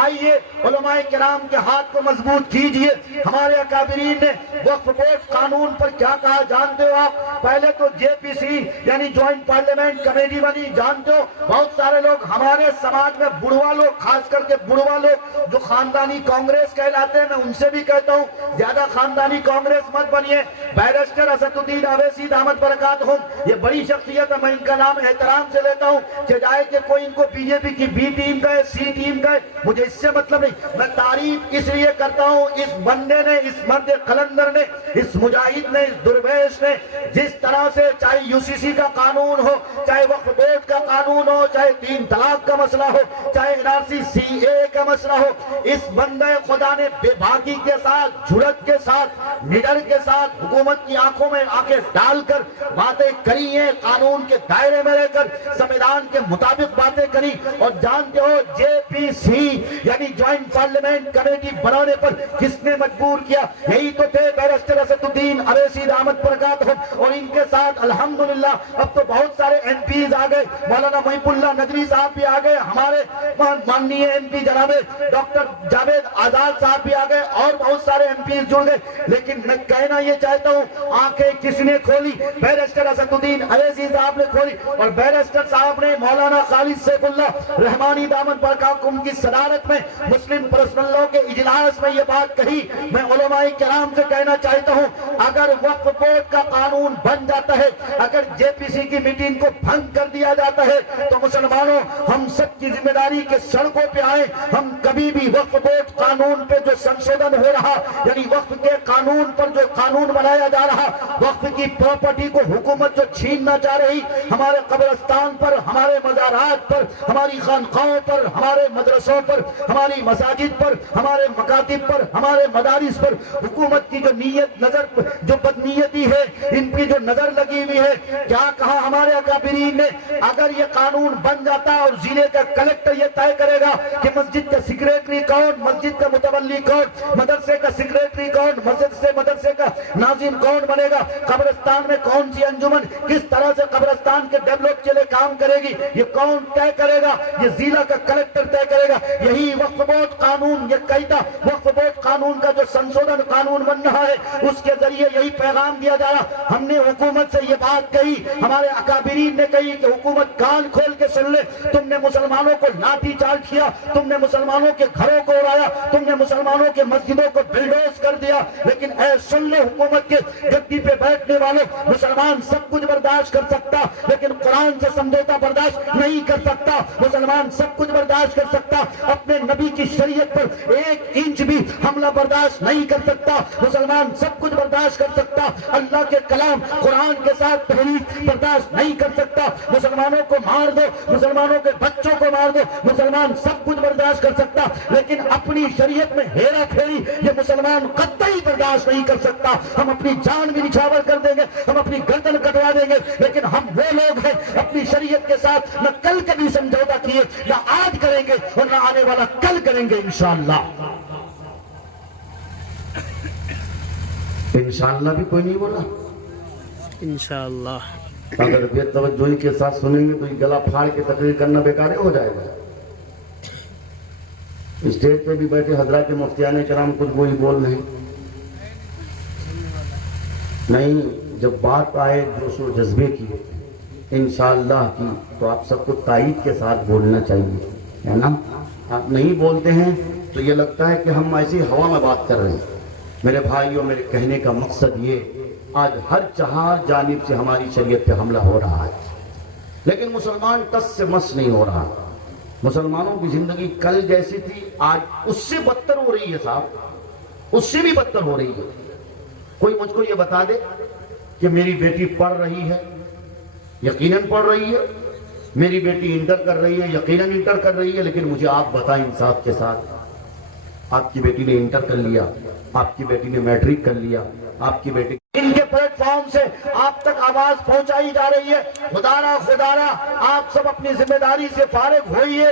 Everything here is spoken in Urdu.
آئیے علماء کرام کے ہاتھ کو مضبوط کیجئے. ہمارے اکابرین نے وقف بورڈ قانون پر کیا کہا جانتے ہو آپ؟ پہلے تو جے پی سی یعنی جوائنٹ پارلیمنٹ کمیٹی بنی. جانتے ہو بہت سارے لوگ ہمارے سماج میں بڑھوا لوگ، خاص کر کے بڑھوا لوگ جو خاندانی کانگریس کہلاتے ہیں، میں ان سے بھی کہتا ہوں زیادہ خاندانی کانگریس مت بنیے. بیرسٹر اسد الدین اویسی دامت برکاتہم یہ بڑی شخصیت ہے، میں ان کا نام احترام سے لیتا ہوں. چاہے کہ کوئی ان کو بی جے پی کی بی ٹیم کا ہے، سی ٹیم کا ہے، مجھے اس سے مطلب نہیں. میں تعریف اس لیے کرتا ہوں اس بندے نے، اس مرد قلندر نے، اس مجاہد نے، اس درویش نے جس طرح سے چاہے یو سی سی کا قانون ہو، چاہے وقف بورڈ کا قانون ہو، چاہے 3 طلاق کا مسئلہ ہو، چاہے NRC CAA کا مسئلہ ہو، اس بندے خدا نے بے باکی کے ساتھ، جھڑک کے ساتھ، نڈر کے ساتھ حکومت کی آنکھوں میں آنکھیں ڈال کر باتیں کری ہیں، قانون کے دائرے میں رہ کر سمویدھان کے مطابق باتیں کری. اور جانتے ہو جے پی سی یعنی جوائنٹ پارلیمنٹ کمیٹی بنانے پر کس نے مجبور کیا؟ یہی تو تھے بیرسٹر اسد الدین اویسی دامت برکاتہم. اور ان کے ساتھ الحمدللہ اب تو بہت سارے ایم پیز آ گئے. مولانا محب اللہ ندوی صاحب بھی آ گئے، ہمارے ماننی ایم پی جناب ڈاکٹر جاوید آزاد صاحب بھی آ گئے، اور بہت سارے ایم پیز جڑ گئے. لیکن میں کہنا یہ چاہتا ہوں آنکھیں کس نے کھولی؟ بیرسٹر اسد الدین اویسی صاحب نے کھولی. اور بیرسٹر صاحب نے مولانا خالد سیف اللہ رحمانی دامت برکاتہم کی صدارت میں مسلم پرسنل لاء کے اجلاس میں یہ بات کہی. میں علماء کرام سے کہنا چاہتا ہوں اگر وقف بورڈ کا قانون بن جاتا ہے، اگر جے پی سی کی میٹنگ کو بھنگ کر دیا جاتا ہے تو مسلمانوں ہم سب کی ذمہ داری کے سڑکوں پہ آئیں. ہم کبھی بھی وقف بورڈ قانون پہ جو سنشودھن ہو رہا یعنی وقف کے قانون پر جو قانون بنایا جا رہا، وقف کی پراپرٹی کو حکومت جو چھیننا چاہ رہی، ہمارے قبرستان پر، ہمارے مزارات پر، ہماری خانقاہوں پر، ہمارے مدرسوں پر، ہماری مساجد پر، ہمارے مکاتب پر، ہمارے مدارس پر حکومت کی جو نیت نظر جو بدنیتی ہے، ان کی جو نظر لگی ہوئی ہے. کیا کہا ہمارے اکابرین نے؟ اگر یہ قانون بن جاتا اور ضلع کا کلیکٹر یہ طے کرے گا کہ مسجد کا سیکریٹری کون، مسجد کا متولی کون، مدرسے کا سیکریٹری کون، مدرسے کا ناظم کون بنے گا، قبرستان میں کون سی انجمن کس طرح سے قبرستان کے ڈیولپ کے لیے کام کرے گی، یہ کون طے کرے گا؟ یہ ضلع کا کلیکٹر طے کرے گا. یہی وقف بورڈ قانون یہ کہتا، وقف بورڈ قانون کا جو سنشودھن قانون بن رہا ہے اس کے ذریعے یہی پیغام دیا جا رہا. ہم نے حکومت سے یہ بات کہی، ہمارے اکابرین نے کہی کہ حکومت کان کھول کے سن لے، تم نے مسلمانوں کو لاٹھی چارج کیا، تم نے مسلمانوں کے گھروں کو اڑایا، تم نے مسلمانوں کے مسجدوں کو بلڈوز کر دیا، لیکن اے سن لے حکومت کے گدی پہ بیٹھنے والوں، مسلمان سب کچھ برداشت کر سکتا لیکن قرآن سے سمجھوتا برداشت نہیں کر سکتا. مسلمان سب کچھ برداشت کر سکتا، اپنے نبی کی شریعت پر 1 انچ بھی حملہ برداشت نہیں کر سکتا. مسلمان سب کچھ برداشت کر سکتا، اللہ کے کلام قرآن کے ساتھ تحریف برداشت نہیں کر سکتا. مسلمانوں کو مار دو، مسلمانوں کے بچوں کو مار دو، مسلمان سب کچھ برداشت کر سکتا، لیکن اپنی شریعت میں ہیرا پھیری یہ مسلمان قطعی برداشت نہیں کر سکتا. ہم اپنی جان بھی نچھاور کر دیں گے، ہم اپنی گردن کٹوا دیں گے، لیکن ہم وہ لوگ ہیں اپنی شریعت کے ساتھ نہ کل کبھی سمجھوتا کیے، نہ آج کریں گے اور نہ آنے والا کل کریں گے انشاءاللہ. انشاءاللہ بھی کوئی نہیں بولا. انشاءاللہ اگر بے توجہی کے ساتھ سنیں گے تو یہ گلا پھاڑ کے تقریر کرنا بیکار ہو جائے گا. اسٹیج پہ بھی بیٹھے حضرات مفتیان کرام کچھ وہی بول رہے ہیں. نہیں، جب بات آئے جوش و جذبے کی، انشاءاللہ کی، تو آپ سب کو تائید کے ساتھ بولنا چاہیے، ہے نا؟ آپ نہیں بولتے ہیں تو یہ لگتا ہے کہ ہم ایسی ہوا میں بات کر رہے ہیں. میرے بھائیوں، میرے کہنے کا مقصد یہ، آج ہر جہاں جانب سے ہماری شریعت پہ حملہ ہو رہا ہے، لیکن مسلمان ٹس سے مس نہیں ہو رہا. مسلمانوں کی زندگی کل جیسی تھی آج اس سے بدتر ہو رہی ہے صاحب، اس سے بھی بدتر ہو رہی ہے. کوئی مجھ کو یہ بتا دے کہ میری بیٹی پڑھ رہی ہے، یقیناً پڑھ رہی ہے، میری بیٹی انٹر کر رہی ہے، یقیناً انٹر کر رہی ہے، لیکن مجھے آپ بتائیں انصاف کے ساتھ، آپ کی بیٹی نے انٹر کر لیا، آپ کی بیٹی نے میٹرک کر لیا، آپ کی بیٹی ان کے پلیٹ فارم سے آپ تک آواز پہنچائی جا رہی ہے. خدا را آپ سب اپنی ذمہ داری سے فارغ ہوئیے.